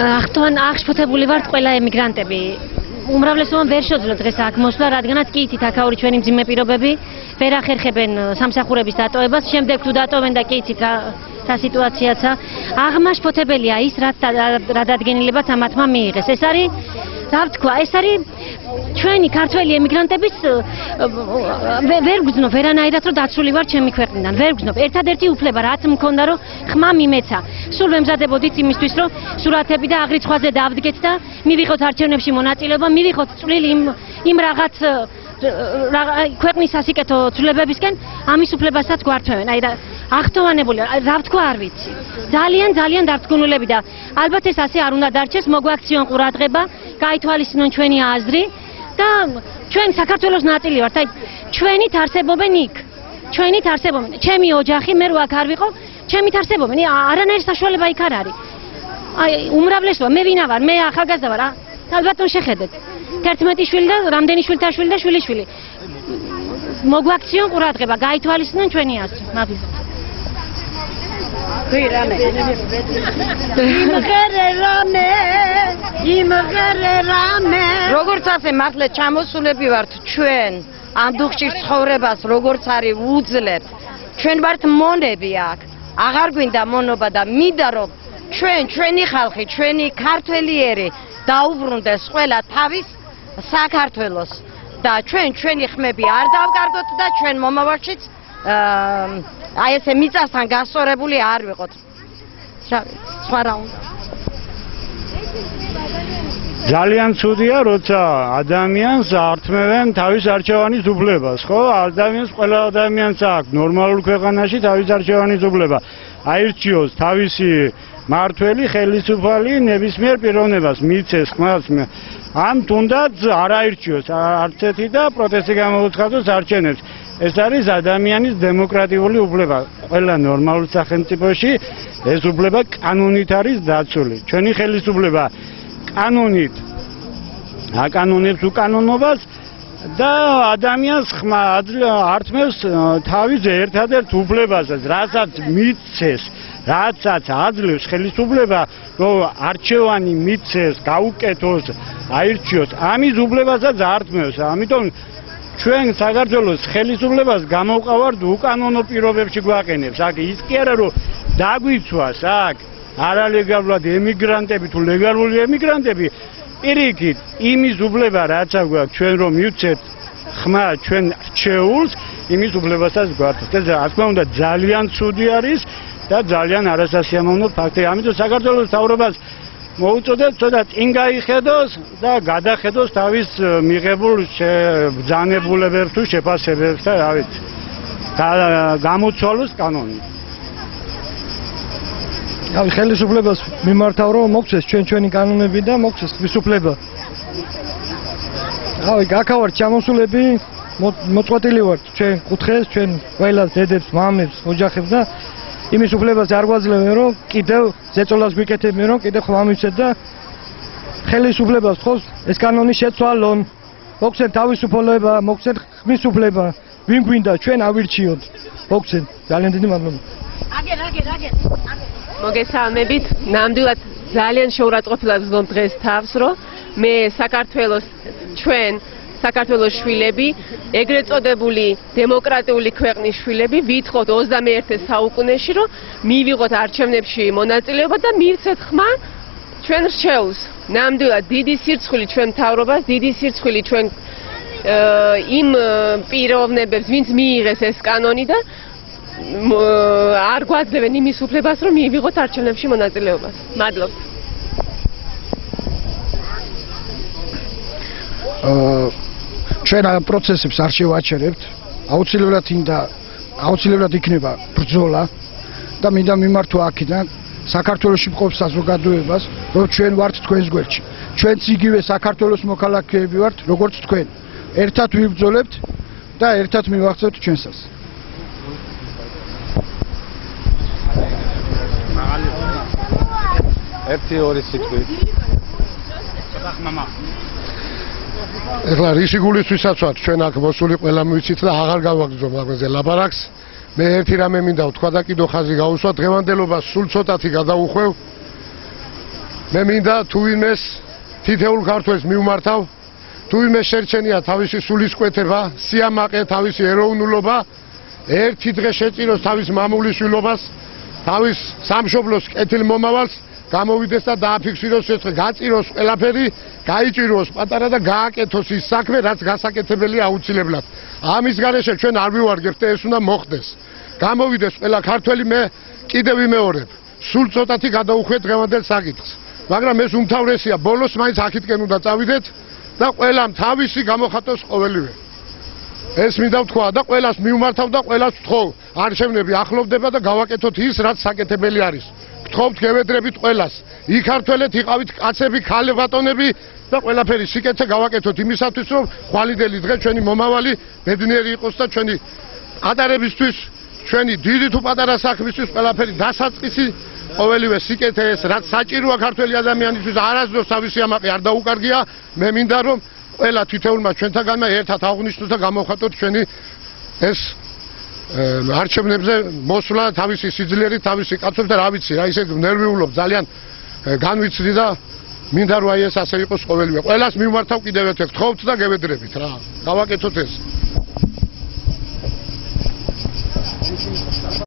ახტოვან აღშფოთებული ვართ ყველა ემიგრანტები. უმრავლესობამ ვერ შეძლო დღეს აქ მოსვლა, რადგანაც კი იცით აქაური ჩვენი მძიმე პირობები ვერ ახერხებენ სამსახურების დატოვებას, შემდეგ თუ დატოვენ და კი იცით რა სიტუაციაცა. აღმაშფოთებელია ის, რა დადგენილებაც ამათმა მიიღეს. ეს არის, რა ვთქვა, ეს არის ჩვენი ქართველი ემიგრანტების ვერ გძნობ ვერანაირად რომ დაცული ვარ ჩემი ქვეყნიდან. ვერ გძნობ. ერთადერთი უფლება რაც მქონდა რომ ხმა მიმეცა. სულ ვემზადებოდით იმისთვის რომ სურათები და აღრიცხვაზე დავდგეთ და მივიღოთ არჩევნებში მონაწილეობა, მივიღოთ წვლილი იმ რაღაც ქვეყნის სასიკეთო ცვლილებებისკენ, ამის უფლებასაც გვართმევენ. აი ახტოვანებული, რა ვთქვა არ ვიცი. ძალიან დარწმუნებული და ალბათ ეს ასე არ უნდა დარჩეს, მოგვაქციონ ყურადღება, გაითვალისწინონ ჩვენი აზრი და ჩვენ საქართველოს ნაწილი ვართ. აი ჩვენით არსებობენ იქ. ჩვენით არსებობენ. ჩემი ოჯახი მე რო აქ არ ვიყო, ჩემით არსებობენ. არანაირი საშუალება იქ არ არის. აი უმრავლესობა მე ვინა ვარ, მე ახალგაზრდა ვარ. ალბათ შეხედეთ. 11 შვილი და რამდენი შვილთა შვილი და შვილიშვილი. მოგვაქციონ ყურადღება, გაითვალისწინონ ჩვენი აზრი. მაგის როგორც ასე მართლა ჩამოსულები ვართ ჩვენ ამ დუხჭირ ცხოვრებას როგორც არის უძლებს ჩვენ ვართ მონები აქ აღარ გვინდა მონობა და მინდა რომ ჩვენი ხალხი ჩვენი ქართველიერი დაუბრუნდეს ყველა თავის საქართველოს და ჩვენი ხმები არ დავკარგოთ და ჩვენ მომავალშიც აი ესე მიწასთან გასწორებული არ ვიყოთ. სხვა რა უნდა. ძალიან ცუდია, როცა ადამიანს ართმევენ თავის არჩევანის უფლებას, ხო? ყველა ადამიანს აქვს ნორმალურ ქვეყანაში თავის არჩევანის უფლება. აირჩიოს თავისი მართველი, ხელისუფალი ნებისმიერ პიროვნებას, მიცეს ხმას. ამ თუნდაც არ აირჩიოს არც ერთი და პროტესტი გამოუცხადოს არჩევნებს. ეს არის ადამიანის დემოკრატიული უფლება. ყველა ნორმალურ სახელმწიფოში ეს უფლება კანონით არის დაცული. ჩვენი ხელისუფლება კანონით აკანონებს უკანონობას და ადამიანს ართმევს თავის ერთადერთ უფლებასაც, რასაც მიცეს, რასაც აძლევს ხელისუფლება, რომ არჩევანი მიცეს, გაუკეთოს, აირჩიოს, ამის უფლებასაც ართმევს. ამიტომ ჩვენ საქართველოს ხელისუფლებას გამოვყავართ უკანონო პირობებში გვაყენებს. აქ ის კი არა რომ დაგვიცვას აქ არალეგალურად ემიგრანტები თუ ლეგალური ემიგრანტები, პირიქით იმის უფლება რაც აქვს ჩვენ რომ მივცეთ ხმა ჩვენ რჩეულს, იმის უფლებასაც გვაქვს. ეს რა თქმა უნდა ძალიან ცუდი არის და ძალიან არასასიამოვნო ფაქტია. ამიტომ საქართველოს მთავრობას მოუწოდეთ ცოტა წინ გაიხედოს და გადახედოს თავის მიღებულ ბრძანებულებებს თუ შეფასებებს და რა ვიცი გამოცვალოს კანონი. აი ხელისუფლებას მიმართავ რომ მოგცეს ჩვენი კანონები და მოგცეს ხმის უფლება. აი გაქავართ ჩამოსულები, მოწყვეტილი ვართ ჩვენ კუთხეს, ჩვენ ყველა დედებს, მამებს, ოჯახებს და იმის უფლებას არ გვაძლევენ რომ კიდევ ზეწოლას გვიკეთებენ რომ კიდევ ხმა მივცეთ და ხელისუფლებას ხოს ეს კანონი შეცვალონ. მოგცენ თავისუფლება, მოგცენ ხმის უფლება. ვინ გვინდა ჩვენ ავირჩიოთ. მოგცენ. ძალიან დიდი მადლობა. მოგესალმებით. ნამდვილად ძალიან შეურაცხყოფილად ვზნობ დღეს თავს, რომ მე საქართველოს შვილები, ეგრეთ წოდებული დემოკრატიული ქვეყნის შვილები, ვითხოვთ 21 საუკუნეში, რომ მივიღოთ არჩევნებში მონაწილეობა და მივცეთ ხმა ჩვენ რჩეულს. ნამდვილად დიდი სირცხული ჩვენ მთავრობას, დიდი სირცხული ჩვენ იმ პიროვნებებს, ვინც მიიღეს ეს კანონი და არ გვაძლევენ იმის უფლებას, რომ მივიღოთ არჩევნებში მონაწილეობას. მადლობთ. ჩვენ ამ პროცესებს არ შევაჩერებთ. აუცილებლად იქნება ბრძოლა და მინდა მიმართო აქედან საქართველოში მყოფ საზოგადოებას, რომ ჩვენ ვართ თქვენს გვერდში. ჩვენც იგივე საქართველოს მოქალაქეები ვართ, როგორც თქვენ. ერთად ვიბრძოლებთ და ერთად მივაღწევთ ჩვენსას. ერთი ორი სიტყვით. ეხლა რისი გულისთვისაც ვართ ჩვენ აქ მოსული ყველა მივიცით და აღარ გავაგრძობ ამაზე ლაბარაკს. მე ერთი რამე მინდა ვთქვა და კიდო ხაზი გაუსვა დღევანდელობას სულ ცოტათი გადაუხვევ მე მინდა თუ ვინმეს თითოეულ ქართველს მივმართავ, თუ ვინმე შერჩენია თავისი სულისკვეთება, სიამაყე, თავისი ეროვნულობა, ერთი დღე შეწიროს თავის მამულიშვილობას, თავის სამშობლოს კეთილმომავალს, გამოვიდეს და დააფიქსიროს ეს დღე, გაწიროს ყველაფერი, გაიჭიროს პატარა და გააკეთოს ის საქმე, რაც გასაკეთებელია აუცილებლად. ამის გარეშე ჩვენ არ ვივარგებთ და ეს უნდა მოხდეს. გამოვიდეს ყველა ქართველი, მე კიდევ ვიმეორებ, სულ ცოტათი გადაუხვიეთ დღევანდელ საკითხს. მაგრამ ეს უმთავრესია, ბოლოს მაინც აქეთკენ უნდა წავიდეთ და ყველამ თავისი გამოხატოს ყოველივე. ეს მინდა ვთქვა და ყველას მივმართავ და ყველას ვთხოვ, არჩევნები ახლოვდება და გავაკეთოთ ის, რაც საკეთებელი არის. გთხოვთ, გევედრებით ყველას. იქართველეთ, იყავით კაცები, ქალი ბატონები და ყველაფერი სიკეთე გავაკეთოთ იმისათვის, რომ ხვალიდელი დღე ჩვენი მომავალი ბედნიერი იყოს და ჩვენი პატარებისთვის, ჩვენი დიდი თუ პატარა საქმისთვის ყველაფერი დასაწყისი ყოველივე სიკეთე ეს, რაც საჭიროა ქართველი ადამიანისთვის, არასდროს თავისი ამაყი არ დაუკარგია. მე მინდა რომ ყველა თითოეულმა ჩვენთაგანმა ერთად აღვნიშნოს და გამოვხატოთ ჩვენი ეს არჩევნებზე მოსვლა თავისი სიძლიერით, თავისი კაცობით და რა ვიცი, რა ისე ნერვიულობ ძალიან განვიცდი და მინდა რომ აი ეს ასე იყოს ყოველივე. ყველას მივმართავ კიდევ ერთხელ, გთხოვთ და გევედრებით რა. გავაკეთოთ ეს.